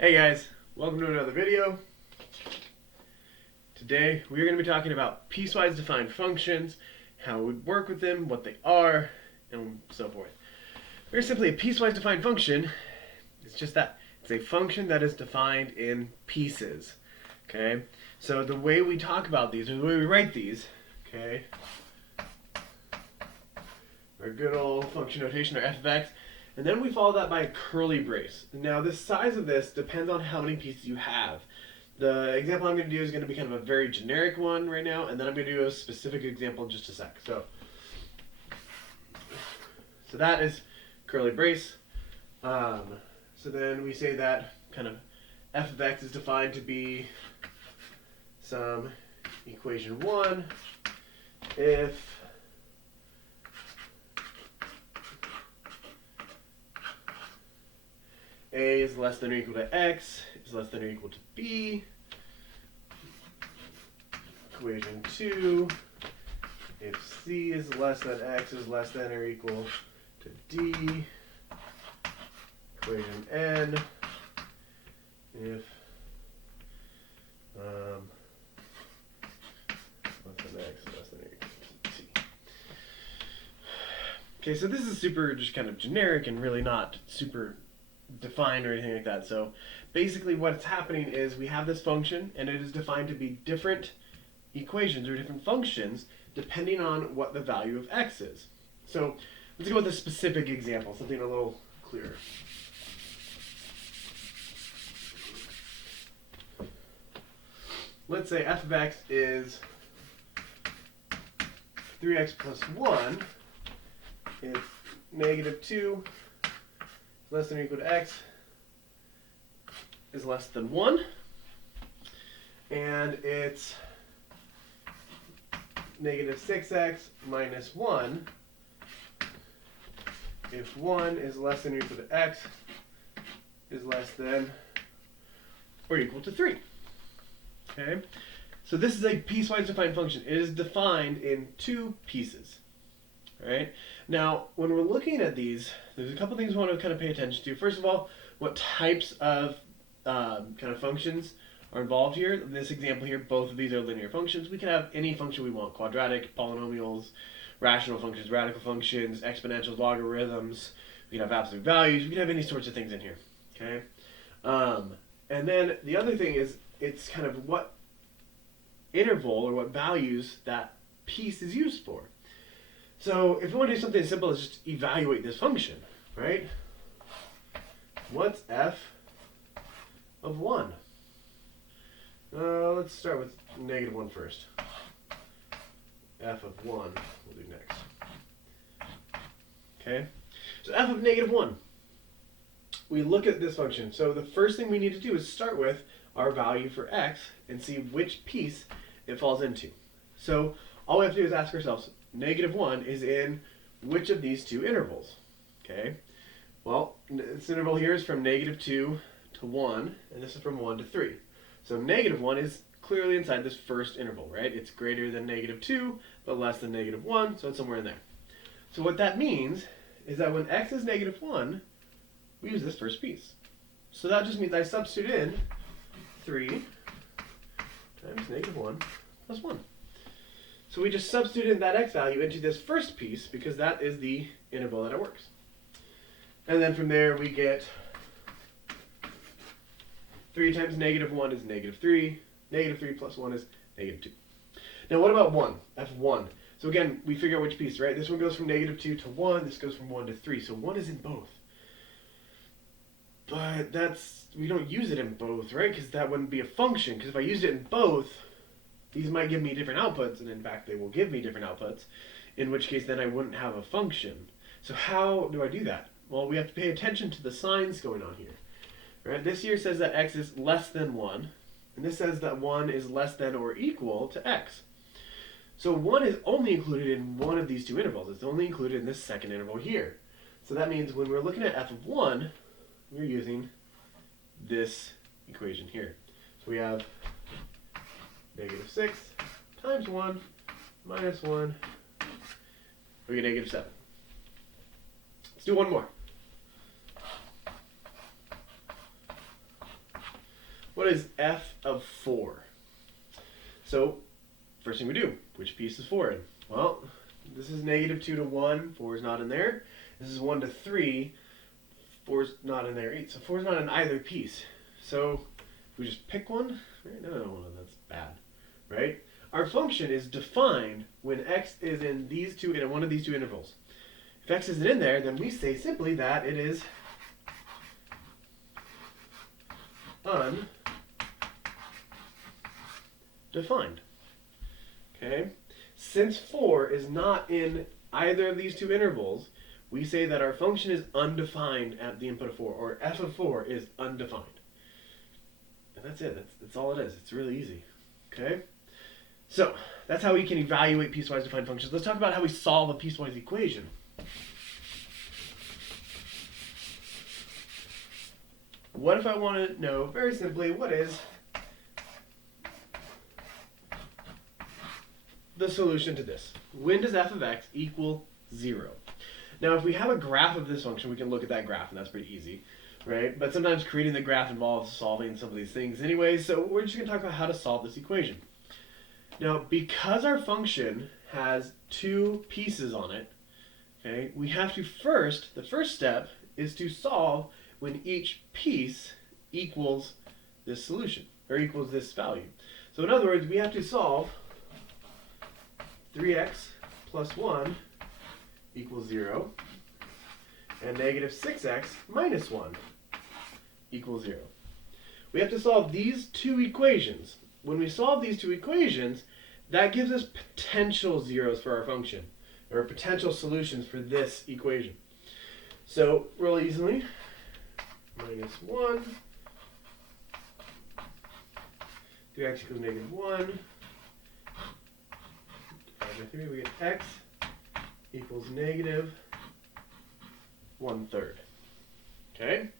Hey guys, welcome to another video. Today we are going to be talking about piecewise defined functions, how we work with them, what they are, and so forth. Very simply, a piecewise defined function is just that. It's a function that is defined in pieces. Okay? So the way we talk about these, or the way we write these, okay, our good old function notation, our f of x, and then we follow that by a curly brace. Now the size of this depends on how many pieces you have. The example I'm going to do is going to be kind of a very generic one right now, and then I'm going to do a specific example in just a sec. So that is curly brace. So then we say that kind of f of x is defined to be some equation 1 if a is less than or equal to x is less than or equal to b. Equation 2, if c is less than x is less than or equal to d. Equation n, if less than x is less than or equal to c. Okay, so this is super just kind of generic and really not super defined or anything like that. So basically what's happening is we have this function and it is defined to be different equations or different functions depending on what the value of x is. So let's go with a specific example, something a little clearer. Let's say f of x is 3x plus 1 if negative 2 less than or equal to x is less than 1, and it's negative 6x minus 1 if 1 is less than or equal to x is less than or equal to 3. Okay? So this is a piecewise defined function. It is defined in two pieces. Right? Now, when we're looking at these, there's a couple things we want to kind of pay attention to. First of all, what types of kind of functions are involved here. In this example here, both of these are linear functions. We can have any function we want: quadratic, polynomials, rational functions, radical functions, exponentials, logarithms. We can have absolute values. We can have any sorts of things in here. Okay, and then the other thing is it's kind of what interval or what values that piece is used for. So if we want to do something as simple as just evaluate this function, right? What's f of 1? Let's start with negative 1 first. F of 1 we'll do next. Okay, so f of negative 1. We look at this function. So the first thing we need to do is start with our value for x and see which piece it falls into. So all we have to do is ask ourselves, negative 1 is in which of these two intervals? Okay, well, this interval here is from negative 2 to 1, and this is from 1 to 3. So negative 1 is clearly inside this first interval, right? It's greater than negative 2, but less than negative 1, so it's somewhere in there. So what that means is that when x is negative 1, we use this first piece. So that just means I substitute in 3 times negative 1 plus 1. So we just substitute in that x value into this first piece because that is the interval that it works. And then from there we get 3 times negative 1 is negative 3. Negative 3 plus 1 is negative 2. Now what about 1? f1. So again, we figure out which piece, right? This one goes from negative 2 to 1. This goes from 1 to 3. So 1 is in both. But we don't use it in both, right? Because that wouldn't be a function. Because if I used it in both, these might give me different outputs, and in fact they will give me different outputs, in which case then I wouldn't have a function. So how do I do that? Well, we have to pay attention to the signs going on here. Right? This here says that x is less than 1, and this says that 1 is less than or equal to x. So 1 is only included in one of these two intervals. It's only included in this second interval here. So that means when we're looking at f of 1, we're using this equation here. So we have negative 6 times 1 minus 1, we get negative 7. Let's do one more. What is f of 4? So, first thing we do, which piece is 4 in? Well, this is -2 to 1, 4 is not in there. This is 1 to 3, 4 is not in there either. So 4 is not in either piece. So, we just pick one? Right? No, that's bad. Right? Our function is defined when x is in one of these two intervals. If x isn't in there, then we say simply that it is undefined. Okay? Since 4 is not in either of these two intervals, we say that our function is undefined at the input of 4, or f of 4 is undefined. And that's it. That's all it is. It's really easy. Okay? So, that's how we can evaluate piecewise defined functions. Let's talk about how we solve a piecewise equation. What if I want to know, very simply, what is the solution to this? When does f of x equal 0? Now, if we have a graph of this function, we can look at that graph, and that's pretty easy, right? But sometimes creating the graph involves solving some of these things anyway, so we're just going to talk about how to solve this equation. Now, because our function has two pieces on it, okay, we have to the first step is to solve when each piece equals this solution, or equals this value. So in other words, we have to solve 3x plus 1 equals 0, and -6x minus 1 equals 0. We have to solve these two equations. When we solve these two equations, that gives us potential zeros for our function, or potential solutions for this equation. So, real easily, -1, 3x equals -1, divided by 3, we get x equals -1/3. Okay?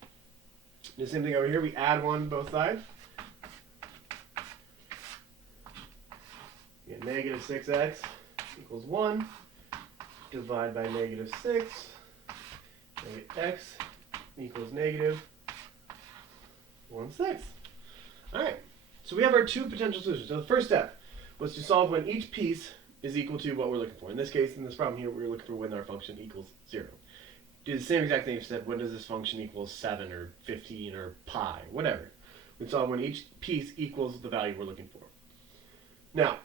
The same thing over here, we add 1 both sides. We get -6x equals 1, divide by -6, and we get x equals -1/6. Alright, so we have our two potential solutions. So the first step was to solve when each piece is equal to what we're looking for. In this case, in this problem here, we're looking for when our function equals 0. Do the same exact thing if you said, when does this function equal 7 or 15 or pi, whatever. We solve when each piece equals the value we're looking for. Now,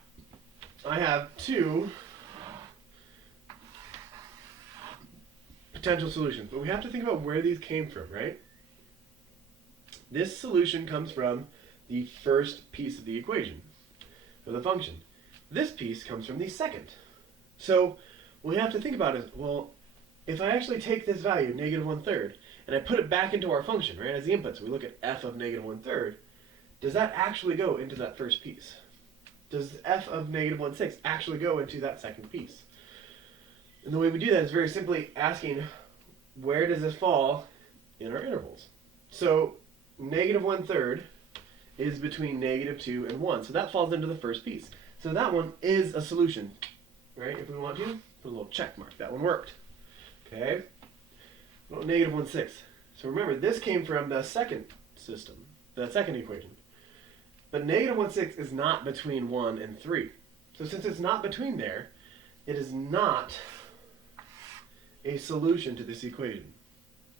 I have two potential solutions, but we have to think about where these came from, right? This solution comes from the first piece of the equation, of the function. This piece comes from the second. So what we have to think about is, well, if I actually take this value, -1/3, and I put it back into our function, right, as the input, so we look at f of -1/3, does that actually go into that first piece? Does f of -1/6 actually go into that second piece? And the way we do that is very simply asking, where does this fall in our intervals? So -1/3 is between -2 and 1, so that falls into the first piece. So that one is a solution, right? If we want to, put a little check mark. That one worked. Okay? Well, -1/6. So remember, this came from the second system, the second equation. But -1/6 is not between 1 and 3. So since it's not between there, it is not a solution to this equation,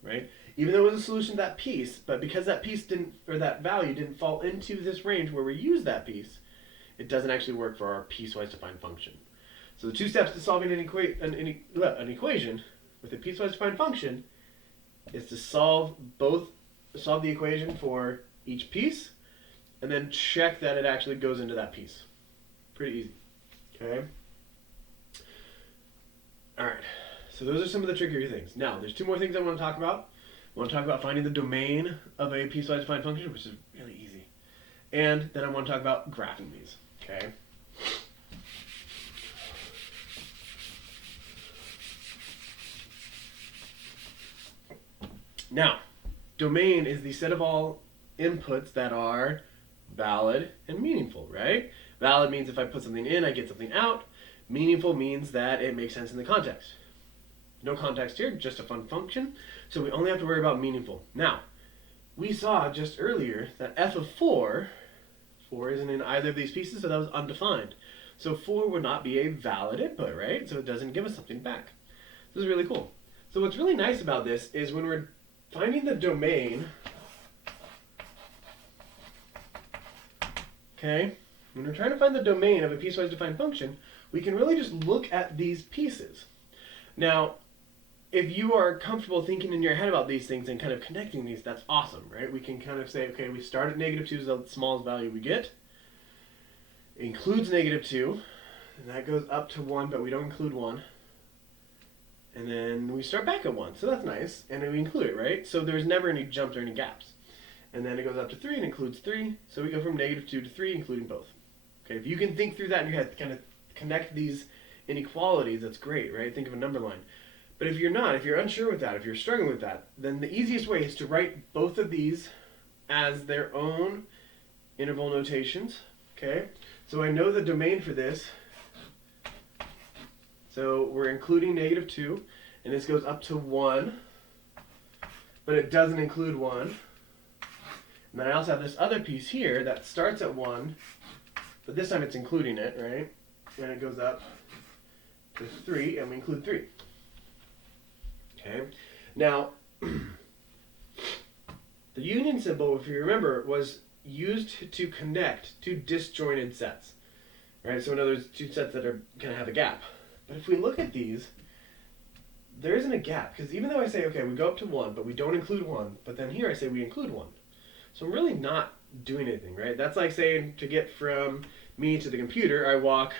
right? Even though it was a solution to that piece, but because that piece didn't, or that value didn't fall into this range where we use that piece, it doesn't actually work for our piecewise defined function. So the two steps to solving an equation with a piecewise defined function is to solve the equation for each piece, and then check that it actually goes into that piece. Pretty easy. Okay? Alright, so those are some of the trickier things. Now, there's two more things I want to talk about. I want to talk about finding the domain of a piecewise defined function, which is really easy. And then I want to talk about graphing these. Okay? Now, domain is the set of all inputs that are valid and meaningful, right? Valid means if I put something in, I get something out. Meaningful means that it makes sense in the context. No context here, just a fun function. So we only have to worry about meaningful. Now, we saw just earlier that f of 4 isn't in either of these pieces, so that was undefined. So 4 would not be a valid input, right? So it doesn't give us something back. This is really cool. So what's really nice about this is when we're finding the domain, okay, when we're trying to find the domain of a piecewise defined function, we can really just look at these pieces. Now, if you are comfortable thinking in your head about these things and kind of connecting these, that's awesome, right? We can kind of say, okay, we start at -2 is the smallest value we get. It includes -2, and that goes up to 1, but we don't include 1. And then we start back at 1, so that's nice, and then we include it, right? So there's never any jumps or any gaps. And then it goes up to 3 and includes 3, so we go from -2 to 3, including both. Okay, if you can think through that in your head, kind of connect these inequalities, that's great, right? Think of a number line. But if you're not, if you're unsure with that, if you're struggling with that, then the easiest way is to write both of these as their own interval notations, okay? So I know the domain for this. So we're including -2, and this goes up to 1, but it doesn't include 1. And then I also have this other piece here that starts at 1, but this time it's including it, right? And it goes up to 3, and we include 3. Okay. Now, the union symbol, if you remember, was used to connect two disjointed sets, right? So in other words, two sets that are going to have a gap. But if we look at these, there isn't a gap, because even though I say, okay, we go up to 1, but we don't include 1, but then here I say we include 1. So I'm really not doing anything, right? That's like saying to get from me to the computer, I walk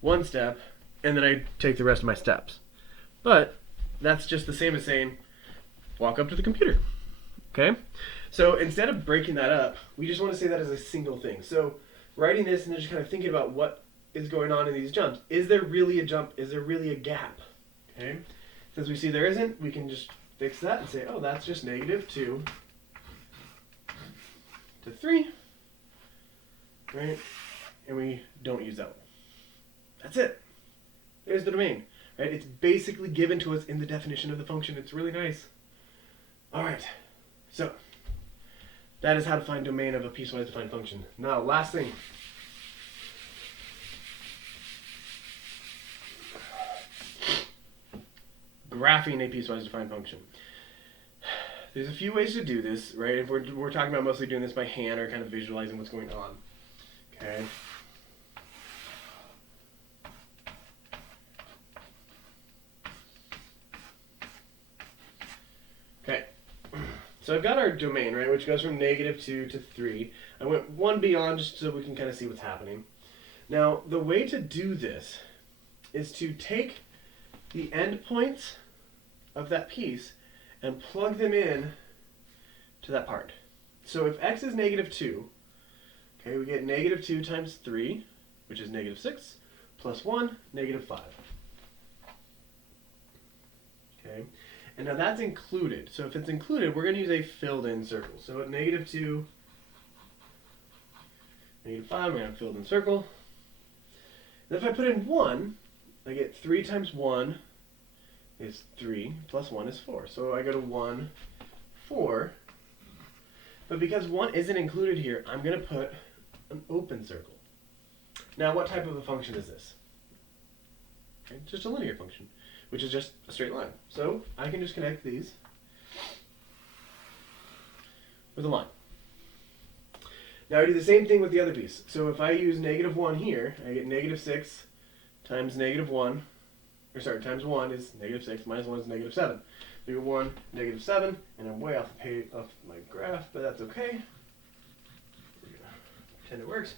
1 step, and then I take the rest of my steps. But that's just the same as saying, walk up to the computer, okay? So instead of breaking that up, we just want to say that as a single thing. So writing this and then just kind of thinking about what is going on in these jumps. Is there really a jump? Is there really a gap? Okay. Since we see there isn't, we can just fix that and say, oh, that's just -2 to 3, right? And we don't use that one. That's it. There's the domain, right? It's basically given to us in the definition of the function. It's really nice. All right. So that is how to find domain of a piecewise defined function. Now, last thing. Graphing a piecewise defined function. There's a few ways to do this, right? If we're talking about mostly doing this by hand or kind of visualizing what's going on. Okay. Okay. So I've got our domain, right, which goes from -2 to 3. I went one beyond just so we can kind of see what's happening. Now, the way to do this is to take the endpoints of that piece and plug them in to that part. So if x is -2, okay, we get -2 times 3, which is -6, plus 1, -5. Okay, and now that's included. So if it's included, we're going to use a filled-in circle. So at -2, -5, we're going to have a filled-in circle. And if I put in 1, I get 3 times 1 is 3, plus 1 is 4. So I go to 1, 4. But because 1 isn't included here, I'm going to put an open circle. Now, what type of a function is this? Okay, just a linear function, which is just a straight line. So I can just connect these with a line. Now I do the same thing with the other piece. So if I use -1 here, I get -6 times -1, or sorry, times 1 is -6, minus 1 is -7. So you get 1, -7, and I'm way off the page, off my graph, but that's okay. We're gonna pretend it works.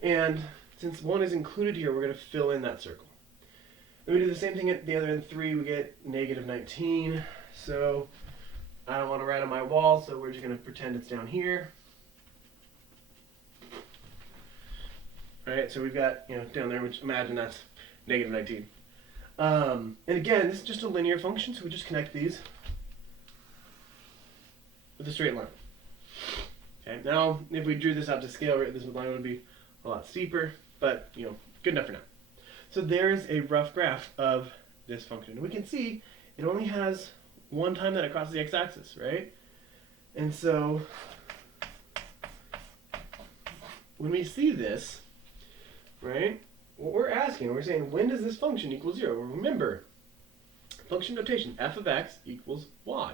And since 1 is included here, we're going to fill in that circle. Then we do the same thing at the other end, 3, we get -19. So I don't want to write on my wall, so we're just going to pretend it's down here. Right, so we've got, down there, which imagine that's -19. And again, this is just a linear function, so we just connect these with a straight line. Okay, now if we drew this out to scale, this line would be a lot steeper, but good enough for now. So there's a rough graph of this function. We can see it only has one time that it crosses the x-axis, right? And so when we see this, right, what we're asking, we're saying, when does this function equal 0? Well, remember, function notation, f of x equals y.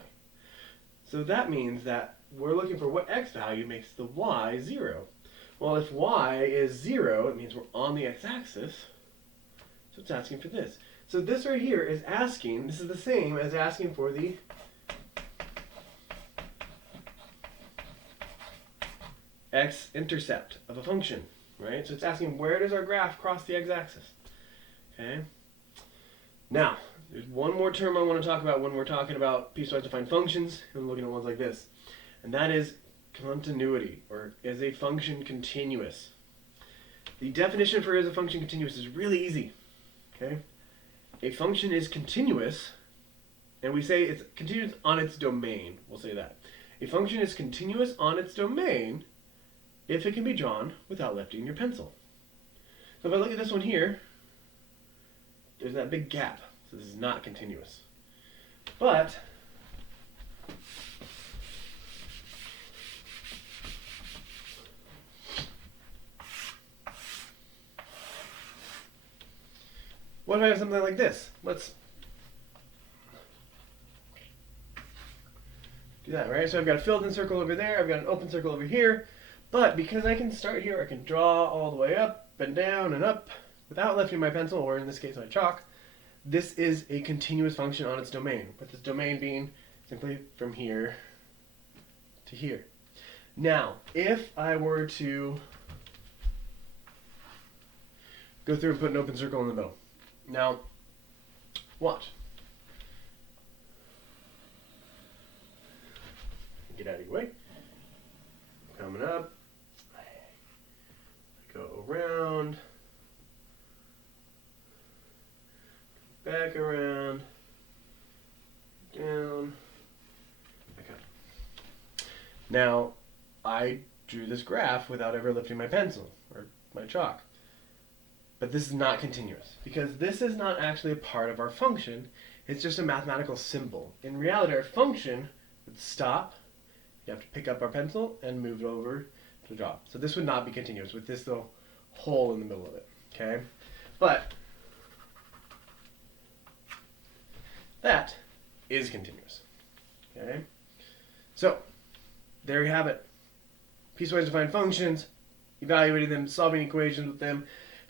So that means that we're looking for what x value makes the y 0. Well, if y is 0, it means we're on the x-axis, so it's asking for this. So this right here is asking, this is the same as asking for the x-intercept of a function, right? So it's asking, where does our graph cross the x-axis? Okay. Now, there's one more term I want to talk about when we're talking about piecewise defined functions, and we're looking at ones like this, and that is continuity, or is a function continuous? The definition for is a function continuous is really easy. Okay, a function is continuous, and we say it's continuous on its domain. We'll say that a function is continuous on its domain if it can be drawn without lifting your pencil. So if I look at this one here, there's that big gap. So this is not continuous. But what if I have something like this? Let's do that, right? So I've got a filled-in circle over there, I've got an open circle over here, but because I can start here, I can draw all the way up and down and up without lifting my pencil, or in this case my chalk. This is a continuous function on its domain, with this domain being simply from here to here. Now, if I were to go through and put an open circle in the middle. Now, watch. Get out of your way. Coming up. Go around. Back around. Down. Back up. Now, I drew this graph without ever lifting my pencil or my chalk. But this is not continuous, because this is not actually a part of our function. It's just a mathematical symbol. In reality, our function would stop. You have to pick up our pencil and move it over to draw. So this would not be continuous with this little hole in the middle of it. Okay? But that is continuous. Okay? So there you have it. Piecewise defined functions, evaluating them, solving equations with them,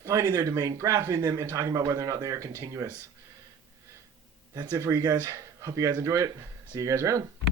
finding their domain, graphing them, and talking about whether or not they are continuous. That's it for you guys. Hope you guys enjoy it. See you guys around.